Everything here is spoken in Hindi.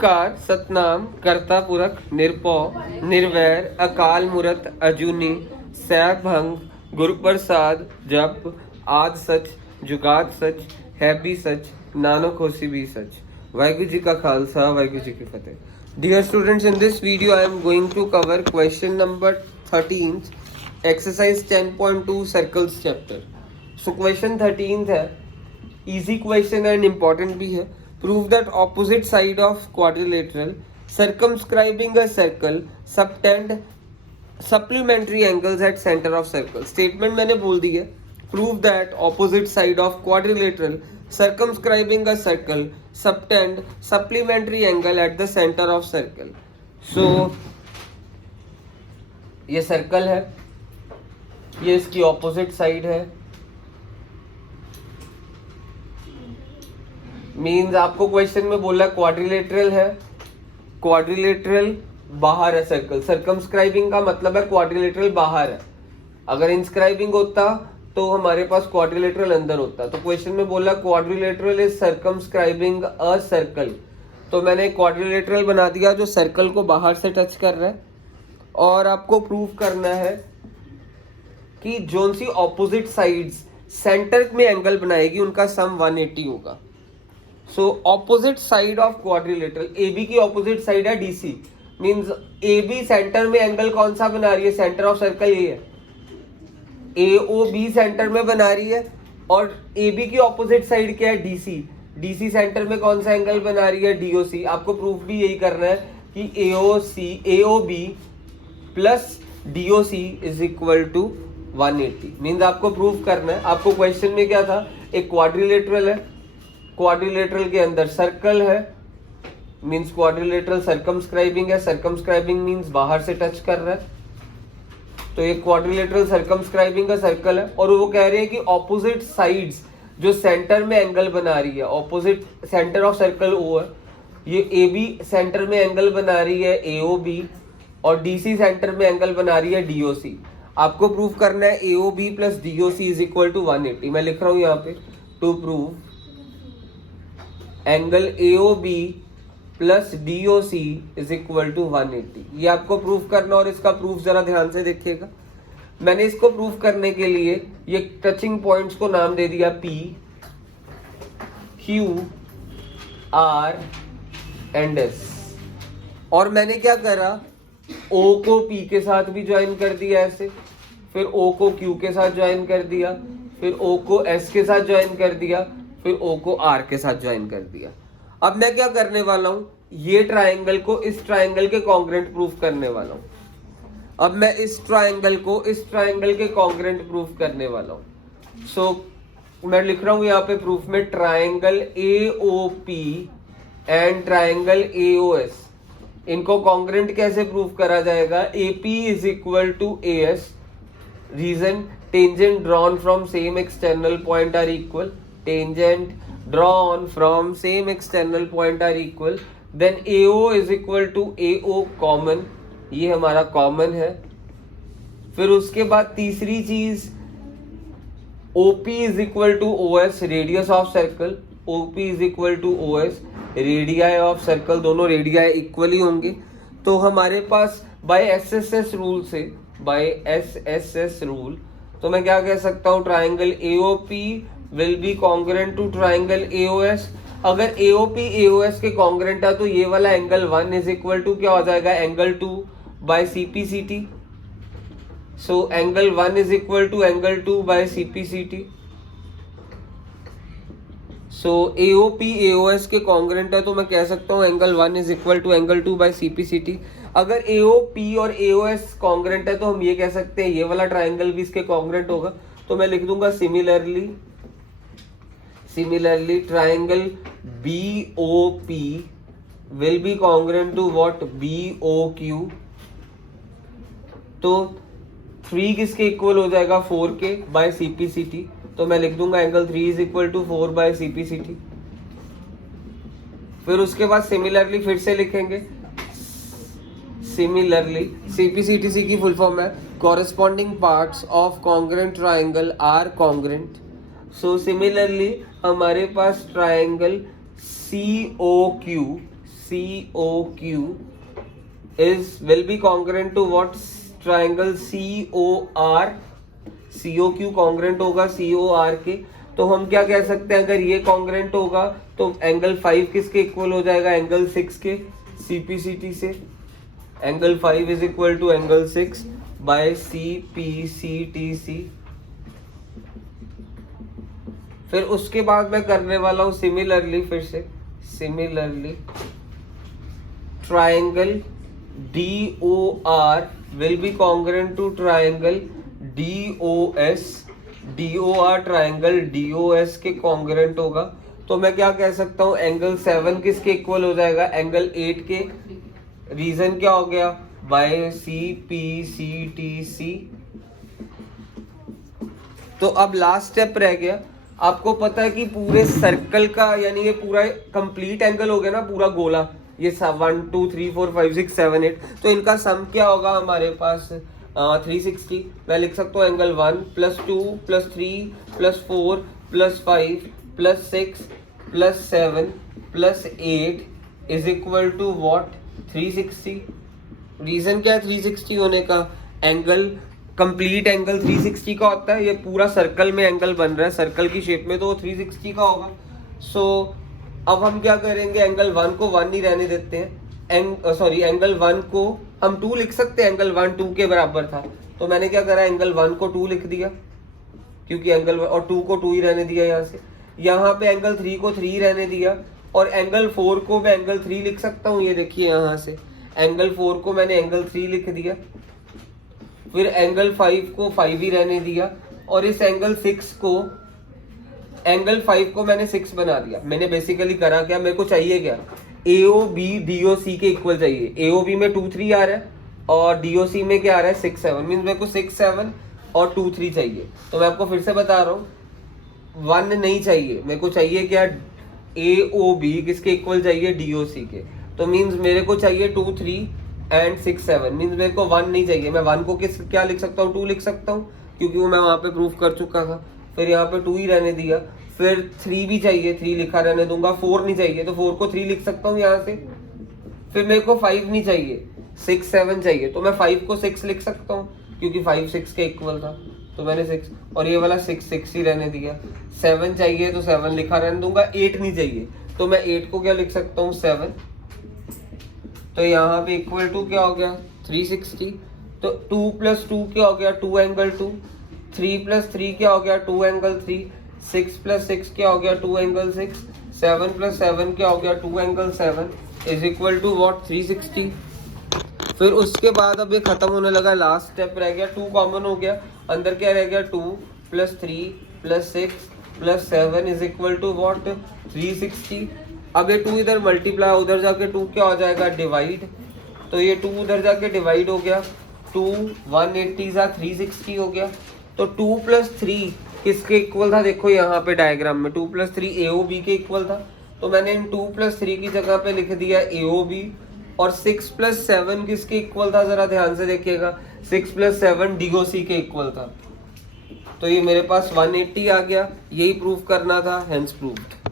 कार सतनाम कर्ता पुरख निरपौ निर्वैर अकाल मूरत अजूनी सैभंग गुरु प्रसाद जप आद सच जुगाद सच है भी सच नानक होसी भी सच। वाहिगुरु जी का खालसा वाहिगुरु जी की फतेह। Dear students, in this video I am going to cover question number 13 exercise 10.2 circles chapter. So question 13 है, इजी क्वेश्चन एंड इम्पॉर्टेंट भी है। Prove that opposite side of quadrilateral circumscribing a circle subtend supplementary angles at centre of circle. Statement मैंने बोल दी है, prove that opposite side of quadrilateral circumscribing a circle subtend supplementary angle at the center of circle। so ये सर्कल है, ये इसकी ऑपोजिट साइड है। मीन्स आपको क्वेश्चन में बोला क्वाड्रिलेटरल है, क्वाड्रिलेटरल बाहर है सर्कल। सर्कमस्क्राइबिंग का मतलब है क्वाड्रिलेटरल बाहर है। अगर इंस्क्राइबिंग होता तो हमारे पास क्वाड्रिलेटरल अंदर होता। तो क्वेश्चन में बोला quadrilateral is circumscribing a circle, तो मैंने क्वाड्रिलेटरल बना दिया जो सर्कल को बाहर से टच कर रहा है। और आपको प्रूव करना है कि जोन सी ऑपोजिट साइड्स सेंटर में एंगल बनाएगी उनका सम 180 होगा। So opposite side of quadrilateral, A B की ऑपोजिट साइड है DC, means A B centre में एंगल कौन सा बना रही है, सेंटर ऑफ सर्कल ये है। AOB सेंटर में बना रही है और AB की ऑपोजिट साइड क्या है, DC। DC सेंटर में कौन सा एंगल बना रही है, DOC। आपको प्रूफ भी यही करना है कि AOB plus DOC is equal to 180। Means आपको प्रूफ करना है। आपको क्वेश्चन में क्या था, एक क्वाड्रिलेटरल है, क्वाड्रिलेटरल के अंदर सर्कल है, मीन्स क्वाड्रिलेटरल सर्कमस्क्राइबिंग है। सर्कमस्क्राइबिंग मीन्स बाहर से टच कर रहा है, तो ये क्वाड्रिलेटरल सर्कमस्क्राइबिंग का सर्कल है। और वो कह रहे हैं कि ऑपोजिट साइड्स जो सेंटर में एंगल बना रही है, ऑपोजिट सेंटर ऑफ सर्कल वो है, ये AB सेंटर में एंगल बना रही है AOB और DC सेंटर में एंगल बना रही है DOC। आपको प्रूफ करना है AOB plus DOC is equal to 180। मैं लिख रहा हूं यहाँ पे, to prove angle AOB plus DOC is equal to 180। ये आपको प्रूफ करना, और इसका प्रूफ जरा ध्यान से देखिएगा। मैंने इसको प्रूफ करने के लिए ये टचिंग पॉइंट्स को नाम दे दिया P, Q, R and S। और मैंने क्या करा, O को P के साथ भी ज्वाइन कर दिया ऐसे, फिर O को Q के साथ ज्वाइन कर दिया, फिर O को S के साथ ज्वाइन कर दिया, फिर O को R के साथ ज्वाइन कर दिया। अब मैं क्या करने वाला हूं, ये ट्रायंगल को इस ट्रायंगल के कॉन्ग्रेंट प्रूफ करने वाला हूं। अब मैं इस ट्रायंगल को इस ट्रायंगल के कॉन्ग्रेंट प्रूफ करने वाला हूं। सो मैं लिख रहा हूं यहाँ पे प्रूफ में, triangle AOP and triangle AOS, इनको कॉन्ग्रेंट कैसे प्रूफ करा जाएगा। AP is equal to AS, reason tangent drawn from same external point are equal, tangent drawn from same external point are equal, then AO is equal to AO common, ये हमारा कॉमन है। फिर उसके बाद तीसरी चीज OP is equal to OS, radius of circle, OP is equal to OS, radii of circle, दोनों रेडियाई इक्वली होंगे। तो हमारे पास बाय SSS रूल से, बाय SSS रूल, तो मैं क्या कह सकता हूँ, triangle AOP will be congruent to triangle AOS। अगर AOP AOS के congruent है तो ये वाला एंगल 1 इज इक्वल टू क्या हो जाएगा, angle 2 by CPCT। So angle 1 is equal to angle 2 by CPCT। So AOP AOS के congruent है तो मैं कह सकता हूँ angle 1 is equal to angle 2 by CPCT। अगर AOP और AOS congruent है तो हम ये कह सकते हैं ये वाला ट्राइंगल भी इसके congruent होगा। तो मैं लिख दूंगा Similarly, triangle BOP will be congruent to what, BOQ। तो 3 किसके इक्वल हो जाएगा, 4 के बाय CPCT। तो मैं लिख दूंगा angle 3 is equal to 4 by CPCT। फिर उसके बाद सिमिलरली फिर से लिखेंगे, सिमिलरली CPCTC की फुल फॉर्म है corresponding parts of congruent triangle are congruent. So similarly हमारे पास triangle COQ COQ will be congruent to what triangle COR. COQ congruent होगा COR के, तो हम क्या कह सकते हैं, अगर ये congruent होगा तो एंगल 5 किसके इक्वल हो जाएगा, एंगल 6 के, CPCT से. Angle 5 is equal to angle 6 by CPCTC. फिर उसके बाद मैं करने वाला हूं सिमिलरली, फिर से similarly triangle DOR will be congruent to triangle DOS. DOR triangle DOS के congruent होगा. तो मैं क्या कह सकता हूँ, एंगल 7 किसके इक्वल हो जाएगा, एंगल 8 के. रीजन क्या हो गया, बाय CPCTC. तो अब लास्ट स्टेप रह गया. आपको पता है कि पूरे सर्कल का, यानी ये पूरा कंप्लीट एंगल हो गया ना, पूरा गोला, ये 1 2 3 4 5 6 7 8, तो इनका सम क्या होगा हमारे पास 360. मैं लिख सकता हूँ angle 1 + 2 + 3 + 4 + 5 + 6 + 7 + 8 is equal to what, 360. Reason क्या है 360 होने का, एंगल कंप्लीट एंगल 360 का होता है. ये पूरा सर्कल में एंगल बन रहा है, सर्कल की शेप में, तो वो 360 का होगा. सो अब हम क्या करेंगे, एंगल 1 को 1 नहीं रहने देते हैं. एंगल 1 को हम 2 लिख सकते हैं, एंगल 1 2 के बराबर था, तो मैंने क्या करा, एंगल 1 को 2 लिख दिया, क्योंकि एंगल और 2 को 2 ही रहने दिया. यहाँ से यहाँ पे एंगल 3 को 3 रहने दिया, और एंगल 4 को मैं एंगल 3 लिख सकता हूँ. ये देखिए यहाँ से एंगल 4 को मैंने एंगल 3 लिख दिया. फिर एंगल 5 को 5 ही रहने दिया, और इस एंगल 6 को, एंगल 5 को मैंने 6 बना दिया. मैंने बेसिकली करा क्या, मेरे को चाहिए क्या, AOB DOC के इक्वल चाहिए. AOB में 2 3 आ रहा है और DOC में क्या आ रहा है 6 7, मीन्स मेरे को 6 7 और 2 3 चाहिए. तो मैं आपको फिर से बता रहा हूँ, 1 नहीं चाहिए, मेरे को चाहिए क्या, AOB किसके इक्वल चाहिए, DOC के. तो मीन्स मेरे को चाहिए 2 3 एंड 6 7, मीन्स मेरे को 1 नहीं चाहिए. मैं 1 को क्या लिख सकता हूँ, 2 लिख सकता हूँ, क्योंकि वो मैं वहाँ पे प्रूफ कर चुका था. फिर यहाँ पे 2 ही रहने दिया. फिर 3 भी चाहिए, 3 लिखा रहने दूंगा. 4 नहीं चाहिए, तो 4 को 3 लिख सकता हूँ यहाँ से. फिर मेरे को 5 नहीं चाहिए, 6 7 चाहिए, तो मैं 5 को 6 लिख सकता हूँ, क्योंकि 5 6 के इक्वल था, तो मैंने 6, और ये वाला 6 6 ही रहने दिया. 7 चाहिए तो 7 लिखा रहने दूंगा. 8 नहीं चाहिए, तो मैं 8 को क्या लिख सकता हूँ, 7. तो यहाँ पे इक्वल टू क्या हो गया, 360. तो 2 + 2 क्या हो गया, 2 एंगल 2. 3 + 3 क्या हो गया, 2 एंगल 3. 6 + 6 क्या हो गया, 2 एंगल 6. 7 + 7 क्या हो गया, 2 angle 7 is equal to what, 360. फिर उसके बाद अब ये खत्म होने लगा, लास्ट स्टेप रह गया, 2 कॉमन हो गया, अंदर क्या रह गया, 2 + 3 + 6 + 7 इज इक्वल टू व्हाट, 360. अब ये 2 इधर मल्टीप्लाई, उधर जाके 2 क्या हो जाएगा, डिवाइड. तो ये 2 उधर जाके डिवाइड हो गया. 2 180 सा 360 हो गया. तो 2 + 3 किसके इक्वल था, देखो यहाँ पे डायग्राम में 2 + 3 AOB के इक्वल था. तो मैंने इन 2 + 3 की जगह पे लिख दिया AOB. और 6 + 7 किसके इक्वल था, जरा ध्यान से देखिएगा, 6 + 7 DOC के इक्वल था. तो ये मेरे पास 180 आ गया. यही प्रूफ करना था, हेंस प्रूव्ड.